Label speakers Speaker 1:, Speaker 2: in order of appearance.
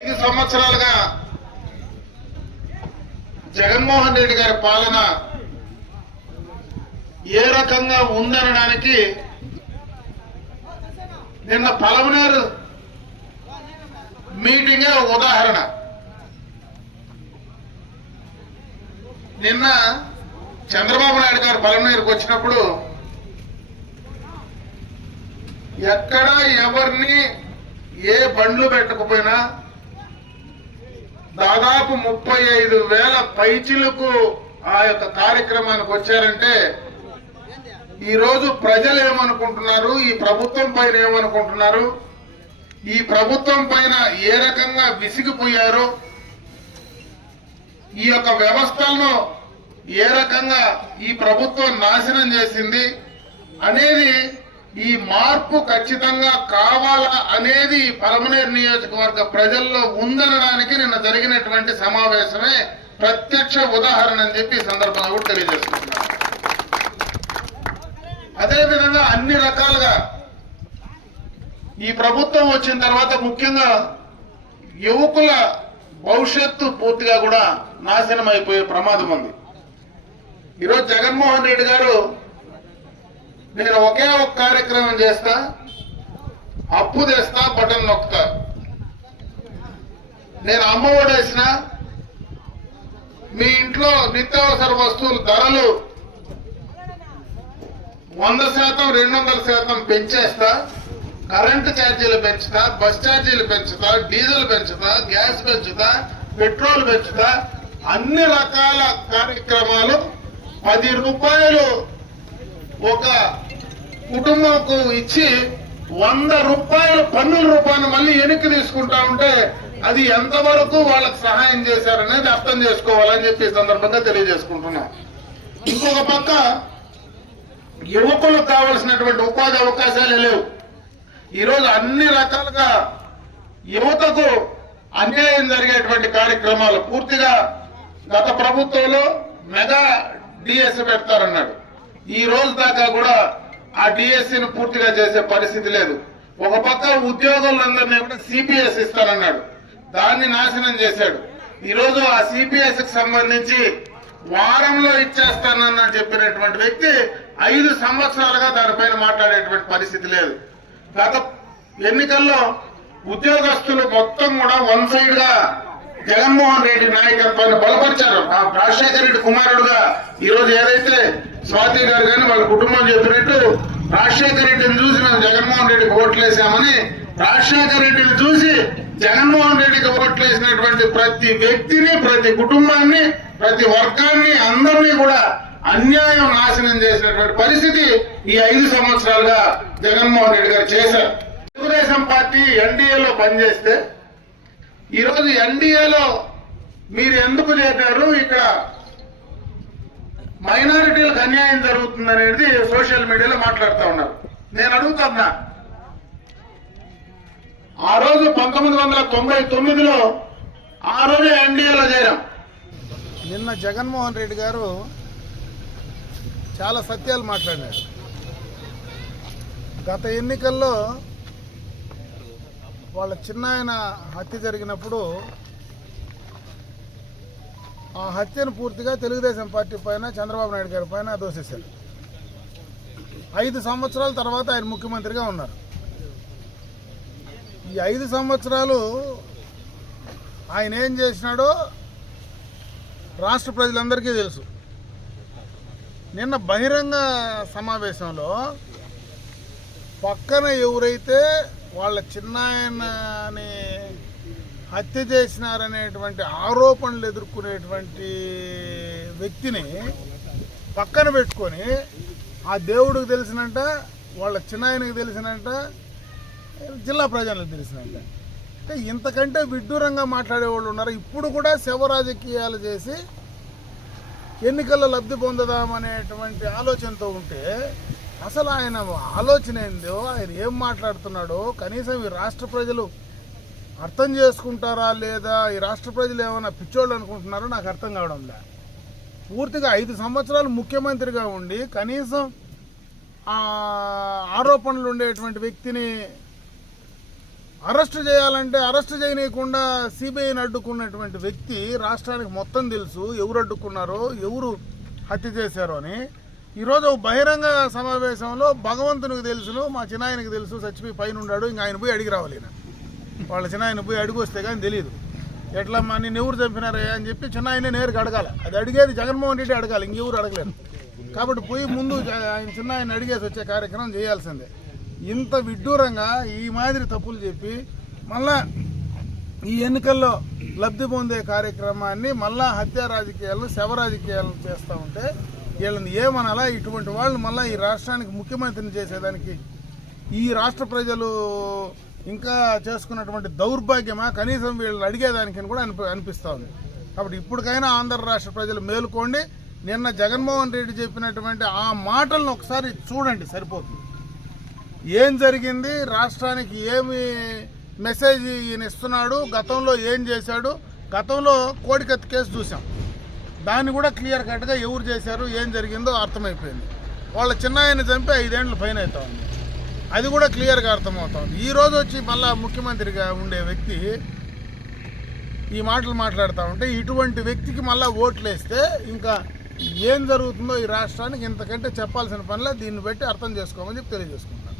Speaker 1: ఐదు సంవత్సరాలుగా జగన్మోహన్ రెడ్డి గారి పాలన ఏ రకంగా ఉందనడానికి నిన్న పలమనేరు మీటింగే ఉదాహరణ. నిన్న చంద్రబాబు నాయుడు గారు పలమనేరుకు వచ్చినప్పుడు ఎక్కడ ఎవరిని ఏ బండ్లు పెట్టకపోయినా దాదాపు ముప్పై ఐదు వేల పైచిలకు ఆ యొక్క కార్యక్రమానికి వచ్చారంటే ఈరోజు ప్రజలు ఏమనుకుంటున్నారు? ఈ ప్రభుత్వం పైన ఏమనుకుంటున్నారు? ఈ ప్రభుత్వం పైన ఏ రకంగా విసిగిపోయారు? ఈ యొక్క వ్యవస్థలను ఏ రకంగా ఈ ప్రభుత్వం నాశనం చేసింది అనేది ఈ మార్పు ఖచ్చితంగా కావాలా అనేది ఈ పలమనేరు నియోజకవర్గ ప్రజల్లో ఉందనడానికి నిన్న జరిగినటువంటి సమావేశమే ప్రత్యక్ష ఉదాహరణ అని చెప్పి ఈ సందర్భంగా కూడా తెలియజేసుకుంటున్నాను. అదేవిధంగా అన్ని రకాలుగా ఈ ప్రభుత్వం వచ్చిన తర్వాత ముఖ్యంగా యువకుల భవిష్యత్తు పూర్తిగా కూడా నాశనం అయిపోయే ప్రమాదం ఉంది. ఈరోజు జగన్మోహన్ రెడ్డి గారు నేను ఒకే ఒక కార్యక్రమం చేస్తా అప్పు తెస్తా బటన్ నొక్కుతా. నేను అమ్మ ఓడేసిన మీ ఇంట్లో నిత్యావసర వస్తువుల ధరలు వంద శాతం రెండు వందల శాతం పెంచేస్తా కరెంటు ఛార్జీలు పెంచుతా బస్ ఛార్జీలు పెంచుతా డీజిల్ పెంచుతా గ్యాస్ పెంచుతా పెట్రోల్ పెంచుతా అన్ని రకాల కార్యక్రమాలు పది రూపాయలు ఒక కుటుంబంకు ఇచ్చి వంద రూపాయలు పన్నుల రూపాయలు మళ్ళీ వెనక్కి తీసుకుంటా ఉంటే అది ఎంతవరకు వాళ్ళకి సహాయం చేశారనేది అర్థం చేసుకోవాలని చెప్పి సందర్భంగా తెలియజేసుకుంటున్నాం. ఇంకొక పక్క యువకులకు కావలసినటువంటి ఉపాధి అవకాశాలే లేవు. ఈరోజు అన్ని రకాలుగా యువతకు అన్యాయం జరిగేటువంటి కార్యక్రమాలు పూర్తిగా గత ప్రభుత్వంలో మెగా డిఎస్ పెడతారన్నాడు. ఈ రోజు దాకా కూడా ఆ డిఎస్సిని పూర్తిగా చేసే పరిస్థితి లేదు. ఒక పక్క ఉద్యోగులందరినీ కూడా సిపిఎస్ ఇస్తానన్నాడు. దాన్ని నాశనం చేశాడు. ఈరోజు ఆ సిపిఎస్కి సంబంధించి వారంలో ఇచ్చేస్తానని చెప్పినటువంటి వ్యక్తి ఐదు సంవత్సరాలుగా దానిపైన మాట్లాడేటువంటి పరిస్థితి లేదు. గత ఎన్నికల్లో ఉద్యోగస్తులు మొత్తం కూడా వన్ సైడ్గా జగన్మోహన్ రెడ్డి నాయకత్వాన్ని బలపరిచారు. ఆ రాజశేఖర రెడ్డి కుమారుడుగా ఈరోజు ఏదైతే స్వాతి గారు కానీ వాళ్ళ కుటుంబం చెప్పినట్టు రాజశేఖర రెడ్డిని చూసి మేము జగన్మోహన్ రెడ్డికి ఓట్లేసామని రాజశేఖర రెడ్డిని చూసి జగన్మోహన్ రెడ్డికి ఓట్లేసినటువంటి ప్రతి వ్యక్తిని ప్రతి కుటుంబాన్ని ప్రతి వర్గాన్ని అందరినీ కూడా అన్యాయం నాశనం చేసినటువంటి పరిస్థితి ఈ ఐదు సంవత్సరాలుగా జగన్మోహన్ రెడ్డి గారు చేశారు. తెలుగుదేశం పార్టీ ఎన్డీఏలో పనిచేస్తే ఈరోజు ఎన్డీఏలో మీరు ఎందుకు చేరారు ఇక్కడ మైనారిటీలకు అన్యాయం జరుగుతుంది అనేది సోషల్ మీడియాలో మాట్లాడుతూ ఉన్నారు. నేను అడుగుతున్నా ఆ రోజు పంతొమ్మిది వందల తొంభై తొమ్మిదిలో ఆ రోజు ఎన్డీఏలో చేరాం.
Speaker 2: నిన్న జగన్మోహన్ రెడ్డి గారు చాలా సత్యాలు మాట్లాడారు. గత ఎన్నికల్లో వాళ్ళ చిన్నాయన హత్య జరిగినప్పుడు ఆ హత్యను పూర్తిగా తెలుగుదేశం పార్టీ పైన చంద్రబాబు నాయుడు గారి పైన దోషేశారు ఐదు సంవత్సరాల తర్వాత ఆయన ముఖ్యమంత్రిగా ఉన్నారు. ఈ ఐదు సంవత్సరాలు ఆయన ఏం చేసినాడో రాష్ట్ర ప్రజలందరికీ తెలుసు. నిన్న బహిరంగ సమావేశంలో పక్కన ఎవరైతే వాళ్ళ చిన్నాయనని హత్య చేసినారనేటువంటి ఆరోపణలు ఎదుర్కొనేటువంటి వ్యక్తిని పక్కన పెట్టుకొని ఆ దేవుడికి తెలిసినంట వాళ్ళ చిన్నాయనకి తెలిసినంట జిల్లా ప్రజలకు తెలిసినంట. అంటే ఇంతకంటే విడ్డూరంగా మాట్లాడే వాళ్ళు ఉన్నారు. ఇప్పుడు కూడా శవ రాజకీయాలు చేసి ఎన్నికల్లో లబ్ధి పొందదామనేటువంటి ఆలోచనతో ఉంటే అసలు ఆయన ఆలోచన ఏందో ఆయన ఏం మాట్లాడుతున్నాడో కనీసం ఈ రాష్ట్ర ప్రజలు అర్థం చేసుకుంటారా లేదా? ఈ రాష్ట్ర ప్రజలు ఏమైనా పిచ్చోళ్ళు అనుకుంటున్నారో? నాకు అర్థం కావడం లే. పూర్తిగా ఐదు సంవత్సరాలు ముఖ్యమంత్రిగా ఉండి కనీసం
Speaker 1: ఆరోపణలు ఉండేటువంటి వ్యక్తిని అరెస్ట్ చేయాలంటే అరెస్ట్ చేయనీయకుండా సిబిఐని అడ్డుకున్నటువంటి వ్యక్తి రాష్ట్రానికి మొత్తం తెలుసు ఎవరు అడ్డుకున్నారో ఎవరు హత్య చేశారో అని. ఈరోజు బహిరంగ సమావేశంలో భగవంతునికి తెలుసును మా చిన్నాయనకి తెలుసు చచ్చిపోయి పైన ఉన్నాడు ఇంకా ఆయన పోయి అడిగి రావాలి నేను వాళ్ళ చిన్నాయన పోయి అడిగి వస్తే కానీ తెలియదు ఎట్లమ్మా నేను ఎవరు చంపినారయ్యా అని చెప్పి చిన్నాయనే నేరుగా అడగాలి. అది అడిగేది జగన్మోహన్ రెడ్డి అడగాలి ఇంకెవరు అడగలేరు. కాబట్టి పోయి ముందు ఆయన చిన్న ఆయన అడిగేసి వచ్చే కార్యక్రమం చేయాల్సిందే. ఇంత విడ్డూరంగా ఈ మాదిరి తప్పులు చెప్పి మళ్ళా ఈ ఎన్నికల్లో లబ్ధి పొందే కార్యక్రమాన్ని మళ్ళా హత్య రాజకీయాలను శవ రాజకీయాలను చేస్తూ ఉంటే వీళ్ళని ఏమనాలా? ఇటువంటి వాళ్ళు మళ్ళీ ఈ రాష్ట్రానికి ముఖ్యమంత్రిని చేసేదానికి ఈ రాష్ట్ర ప్రజలు ఇంకా చేసుకున్నటువంటి దౌర్భాగ్యమా? కనీసం వీళ్ళు అడిగేదానికని కూడా అనిపి అనిపిస్తూ ఉంది. కాబట్టి ఇప్పటికైనా ఆంధ్ర రాష్ట్ర ప్రజలు మేలుకోండి. నిన్న జగన్మోహన్ రెడ్డి చెప్పినటువంటి ఆ మాటలను ఒకసారి చూడండి సరిపోతుంది. ఏం జరిగింది? రాష్ట్రానికి ఏమి మెసేజ్ ఈయన ఇస్తున్నాడు? గతంలో ఏం చేశాడు? గతంలో కోడికత్తి కేసు చూసాం దాన్ని కూడా క్లియర్ కట్గా ఎవరు చేశారు? ఏం జరిగిందో అర్థమైపోయింది. వాళ్ళ చిన్న ఆయన చంపి ఐదేండ్లు పైన అవుతా ఉంది. అది కూడా క్లియర్గా అర్థమవుతుంది. ఈరోజు వచ్చి మళ్ళా ముఖ్యమంత్రిగా ఉండే వ్యక్తి ఈ మాటలు మాట్లాడుతూ ఉంటే ఇటువంటి వ్యక్తికి మళ్ళా ఓట్లు వేస్తే ఇంకా ఏం జరుగుతుందో ఈ రాష్ట్రానికి ఇంతకంటే చెప్పాల్సిన పనిలో దీన్ని బట్టి అర్థం చేసుకోమని చెప్పి తెలియజేసుకుంటాను